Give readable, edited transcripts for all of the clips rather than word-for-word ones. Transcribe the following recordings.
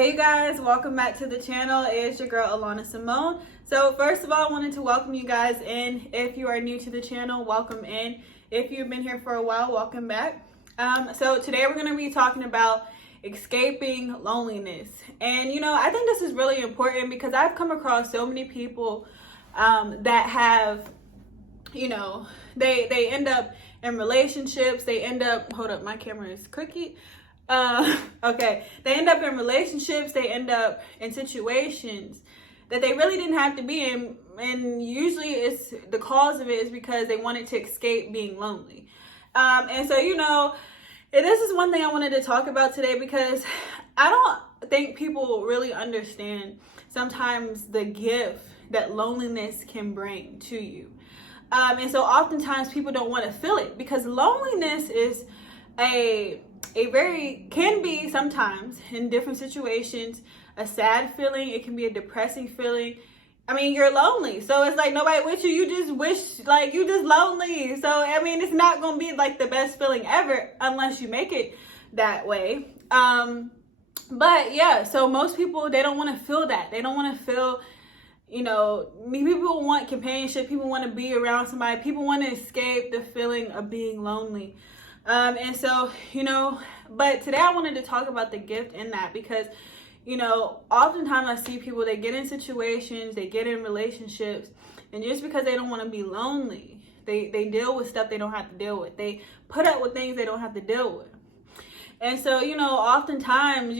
Hey guys, welcome back to the channel. It's your girl Alana Simone. So first of all, I wanted to welcome you guys in. If you are new to the channel, welcome in. If you've been here for a while, welcome back. So today we're going to be talking about escaping loneliness. And I think this is really important because I've come across so many people that have, they end up in relationships. They end up, hold up, my camera is crooked. Okay, they end up in relationships, they end up in situations that they really didn't have to be in, and usually it's the cause of it is because they wanted to escape being lonely. And so this is one thing I wanted to talk about today because I don't think people really understand sometimes the gift that loneliness can bring to you. And so oftentimes people don't want to feel it because loneliness is can be sometimes in different situations a sad feeling. It can be a depressing feeling. I mean, you're lonely, so it's like nobody with you. You just wish, like, you just lonely. So I mean, it's not gonna be like the best feeling ever unless you make it that way. But yeah, so most people, they don't want to feel that. They don't want to feel, people want companionship. People want to be around somebody. People want to escape the feeling of being lonely. And so, but today I wanted to talk about the gift in that because, oftentimes I see people, they get in situations, they get in relationships, and just because they don't want to be lonely, they deal with stuff they don't have to deal with. They put up with things they don't have to deal with. And so, oftentimes,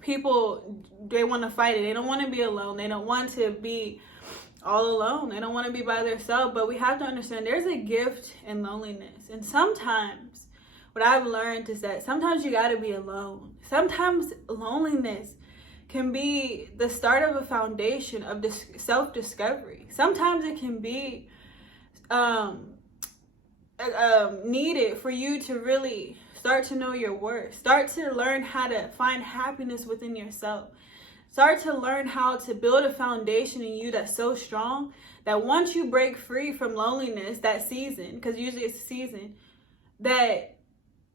people, they want to fight it. They don't want to be alone. They don't want to be all alone. They don't want to be by themselves. But we have to understand there's a gift in loneliness. And sometimes what I've learned is that sometimes you got to be alone. Sometimes loneliness can be the start of a foundation of self-discovery. Sometimes it can be needed for you to really start to know your worth. Start to learn how to find happiness within yourself. Start to learn how to build a foundation in you that's so strong that once you break free from loneliness, that season, because usually it's a season, that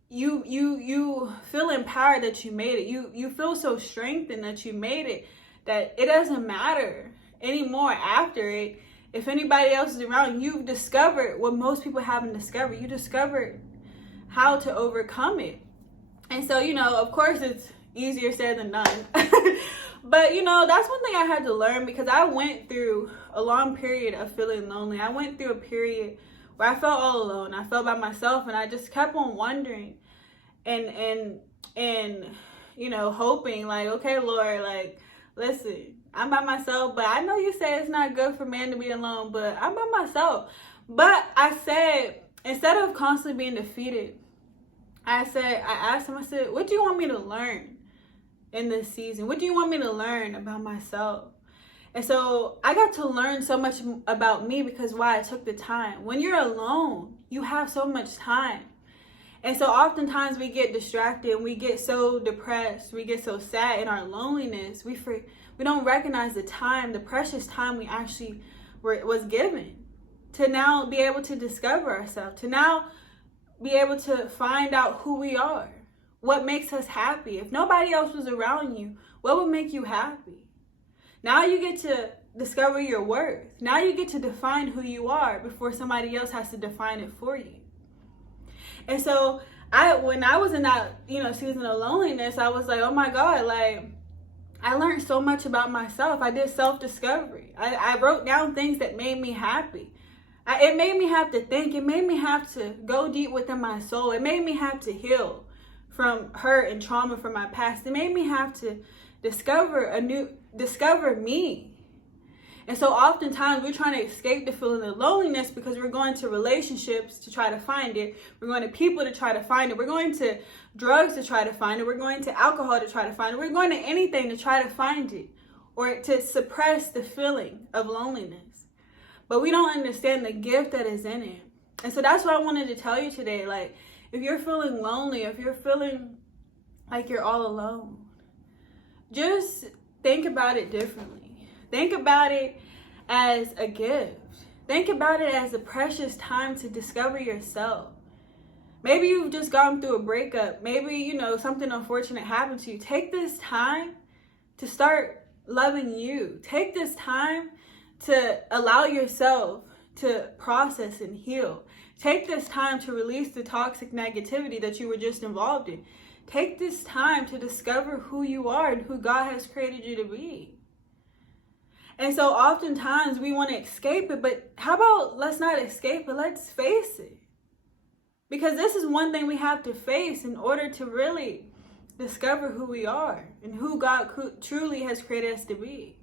you feel empowered that you made it. You feel so strengthened that you made it, that it doesn't matter anymore after it. If anybody else is around, you've discovered what most people haven't discovered. You discovered how to overcome it. And so, of course, it's easier said than done. But, that's one thing I had to learn because I went through a long period of feeling lonely. I went through a period where I felt all alone. I felt by myself, and I just kept on wondering and hoping, like, okay, Lord, like, listen, I'm by myself, but I know you say it's not good for man to be alone, but I'm by myself. But I said, instead of constantly being defeated, I asked him, I said, what do you want me to learn in this season? What do you want me to learn about myself? And so I got to learn so much about me because why I took the time. When you're alone, you have so much time. And so oftentimes we get distracted and we get so depressed, we get so sad in our loneliness. We don't recognize the time, the precious time we actually was given to now be able to discover ourselves, to now be able to find out who we are. What makes us happy? If nobody else was around you, what would make you happy? Now you get to discover your worth. Now you get to define who you are before somebody else has to define it for you. And so when I was in that, season of loneliness, I was like, oh my God, like, I learned so much about myself. I did self-discovery. I wrote down things that made me happy. It made me have to think. It made me have to go deep within my soul. It made me have to heal from hurt and trauma from my past. It made me have to discover me. And so oftentimes we're trying to escape the feeling of loneliness because we're going to relationships to try to find it. We're going to people to try to find it. We're going to drugs to try to find it. We're going to alcohol to try to find it. We're going to anything to try to find it or to suppress the feeling of loneliness. But we don't understand the gift that is in it. And so that's what I wanted to tell you today. Like, if you're feeling lonely, if you're feeling like you're all alone, just think about it differently. Think about it as a gift. Think about it as a precious time to discover yourself. Maybe you've just gone through a breakup. Maybe, something unfortunate happened to you. Take this time to start loving you. Take this time to allow yourself to process and heal. Take this time to release the toxic negativity that you were just involved in. Take this time to discover who you are and who God has created you to be. And so oftentimes we want to escape it, but how about let's not escape it, let's face it. Because this is one thing we have to face in order to really discover who we are and who God truly has created us to be.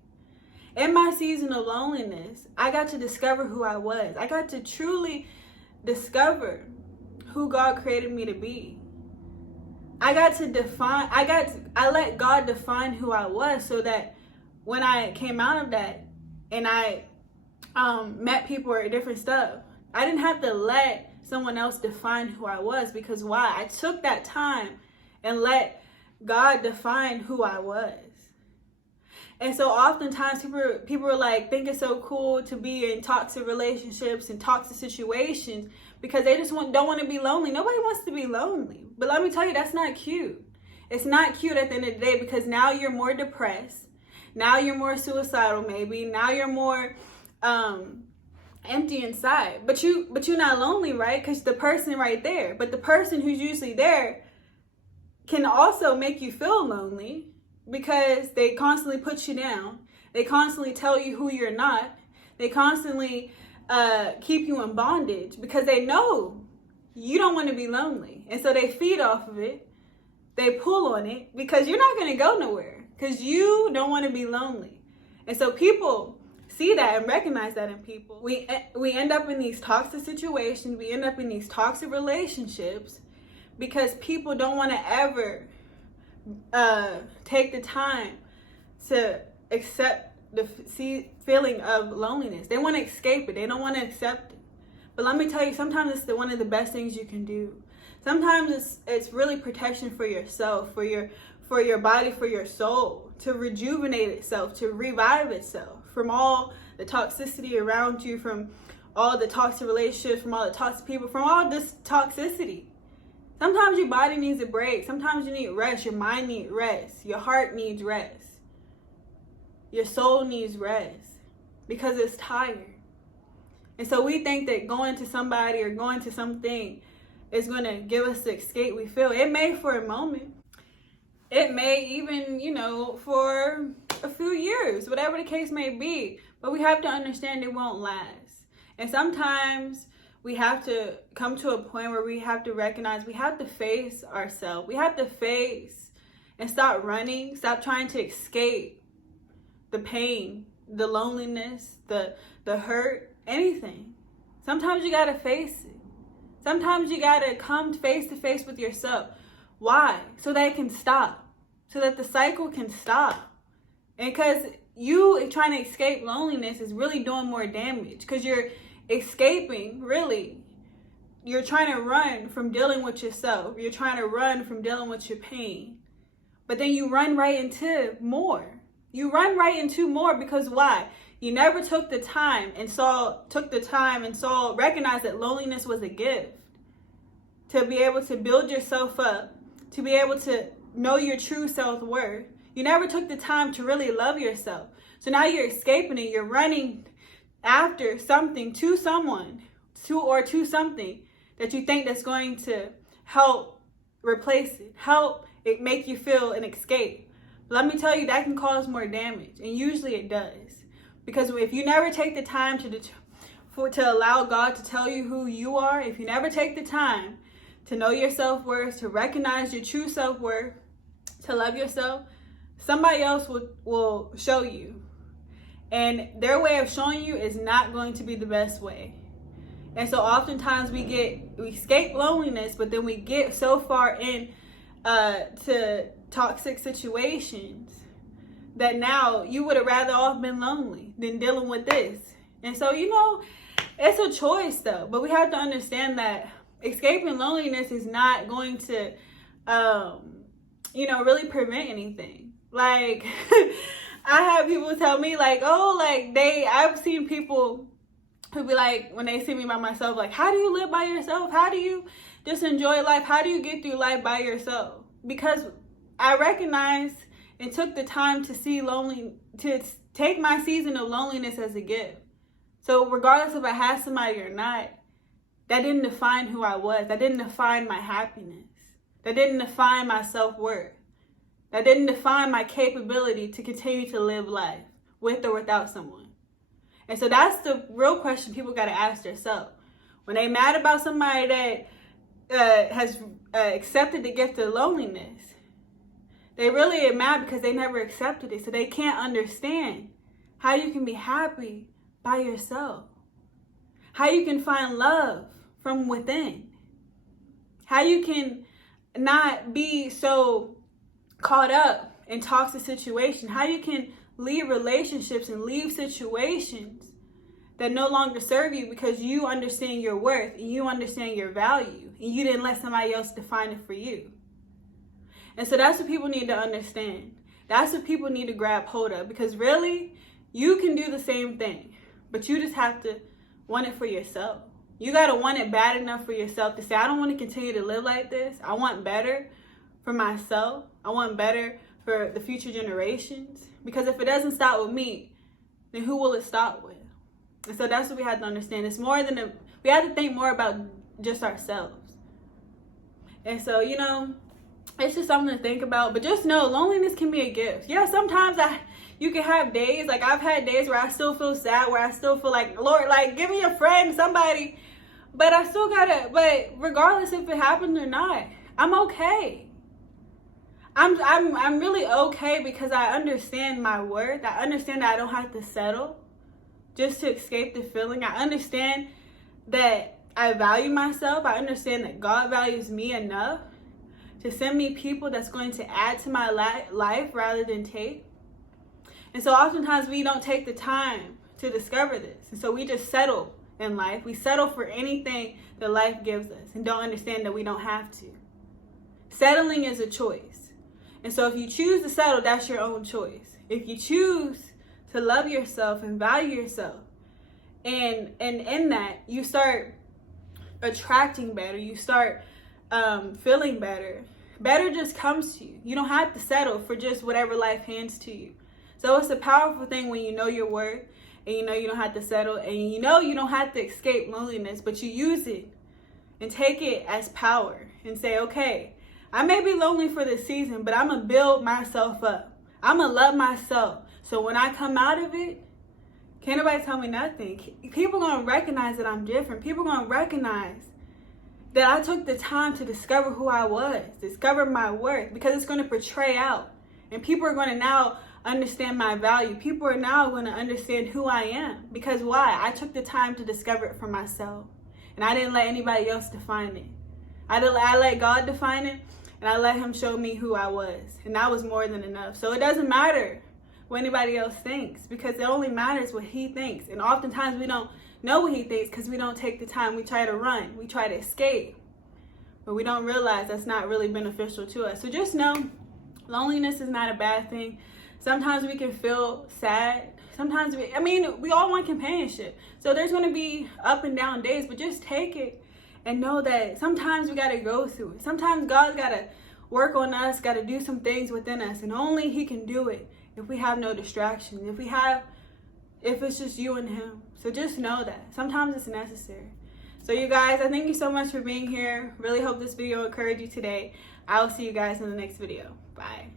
In my season of loneliness, I got to discover who I was. I got to truly discover who God created me to be. I let God define who I was, so that when I came out of that and I met people or different stuff, I didn't have to let someone else define who I was. Because why? I took that time and let God define who I was. And so oftentimes people are like, think it's so cool to be in toxic relationships and toxic situations because they just don't want to be lonely. Nobody wants to be lonely. But let me tell you, that's not cute. It's not cute at the end of the day, because now you're more depressed. Now you're more suicidal, maybe. Now you're more empty inside. But you're not lonely, right? Because the person right there. But the person who's usually there can also make you feel lonely, because they constantly put you down. They constantly tell you who you're not. They constantly keep you in bondage because they know you don't want to be lonely. And so they feed off of it. They pull on it because you're not going to go nowhere, because you don't want to be lonely. And so people see that and recognize that in people. We end up in these toxic situations. We end up in these toxic relationships because people don't want to ever take the time to accept the feeling of loneliness. They want to escape it. They don't want to accept it. But let me tell you, sometimes it's one of the best things you can do. Sometimes it's really protection for yourself, for your body, for your soul, to rejuvenate itself, to revive itself from all the toxicity around you, from all the toxic relationships, from all the toxic people, from all this toxicity. Sometimes your body needs a break. Sometimes you need rest. Your mind needs rest. Your heart needs rest. Your soul needs rest because it's tired. And so we think that going to somebody or going to something is going to give us the escape we feel. It may for a moment. It may even, for a few years, whatever the case may be. But we have to understand it won't last. And sometimes we have to come to a point where we have to recognize we have to face ourselves. We have to face and stop running, stop trying to escape the pain, the loneliness, the hurt, anything. Sometimes you got to face it. Sometimes you got to come face to face with yourself. Why? So that it can stop. So that the cycle can stop. And because you trying to escape loneliness is really doing more damage. Because you're escaping, really. You're trying to run from dealing with yourself. You're trying to run from dealing with your pain. But then you run right into more. You run right into more because why? You never took the time and recognized that loneliness was a gift. To be able to build yourself up, to be able to know your true self-worth. You never took the time to really love yourself. So now you're escaping it. You're running after something, to someone, to something that you think that's going to help replace it, help it make you feel an escape. But let me tell you, that can cause more damage, and usually it does. Because if you never take the time to allow God to tell you who you are, if you never take the time to know your self-worth, to recognize your true self-worth, to love yourself, somebody else will show you. And their way of showing you is not going to be the best way. And so oftentimes we escape loneliness, but then we get so far in to toxic situations that now you would have rather off been lonely than dealing with this. And so, it's a choice though. But we have to understand that escaping loneliness is not going to, really prevent anything. Like, I have people tell me like, I've seen people who be like, when they see me by myself, like, how do you live by yourself? How do you just enjoy life. How do you get through life by yourself? Because I recognized and took the time to take my season of loneliness as a gift. So regardless if I had somebody or not, that didn't define who I was. That didn't define my happiness. That didn't define my self-worth. That didn't define my capability to continue to live life with or without someone. And so that's the real question people got to ask themselves. When they mad about somebody that has accepted the gift of loneliness, they really are mad because they never accepted it. So they can't understand how you can be happy by yourself. How you can find love from within. How you can not be so caught up in toxic situations. How you can leave relationships and leave situations that no longer serve you because you understand your worth and you understand your value and you didn't let somebody else define it for you. And so that's what people need to understand. That's what people need to grab hold of, because really, you can do the same thing, but you just have to want it for yourself. You got to want it bad enough for yourself to say, I don't want to continue to live like this. I want better for myself. I want better for the future generations. Because if it doesn't start with me, then who will it start with? And so that's what we have to understand. It's more than we have to think more about just ourselves. And so, it's just something to think about. But just know, loneliness can be a gift. Yeah, sometimes you can have days, like I've had days where I still feel sad, where I still feel like, Lord, like, give me a friend, somebody. But I still but regardless if it happened or not, I'm okay. I'm really okay because I understand my worth. I understand that I don't have to settle just to escape the feeling. I understand that I value myself. I understand that God values me enough to send me people that's going to add to my life rather than take. And so oftentimes we don't take the time to discover this. And so we just settle in life. We settle for anything that life gives us and don't understand that we don't have to. Settling is a choice. And so if you choose to settle, that's your own choice. If you choose to love yourself and value yourself, and in that, you start attracting better. You start feeling better. Better just comes to you. You don't have to settle for just whatever life hands to you. So it's a powerful thing when you know your worth and you know you don't have to settle and you know you don't have to escape loneliness, but you use it and take it as power and say, okay, I may be lonely for this season, but I'm going to build myself up. I'm going to love myself. So when I come out of it, can't nobody tell me nothing. People are going to recognize that I'm different. People are going to recognize that I took the time to discover who I was, discover my worth, because it's going to portray out. And people are going to now understand my value. People are now going to understand who I am. Because why? I took the time to discover it for myself. And I didn't let anybody else define it. I let God define it, and I let him show me who I was. And that was more than enough. So it doesn't matter what anybody else thinks, because it only matters what he thinks. And oftentimes we don't know what he thinks because we don't take the time. We try to run. We try to escape. But we don't realize that's not really beneficial to us. So just know, loneliness is not a bad thing. Sometimes we can feel sad. Sometimes we all want companionship. So there's going to be up and down days, but just take it and know that sometimes we got to go through it. Sometimes God's got to work on us, got to do some things within us, and only he can do it if we have no distractions, if it's just you and him. So just know that sometimes it's necessary. So you guys, I thank you so much for being here. Really hope this video encouraged you today. I will see you guys in the next video. Bye.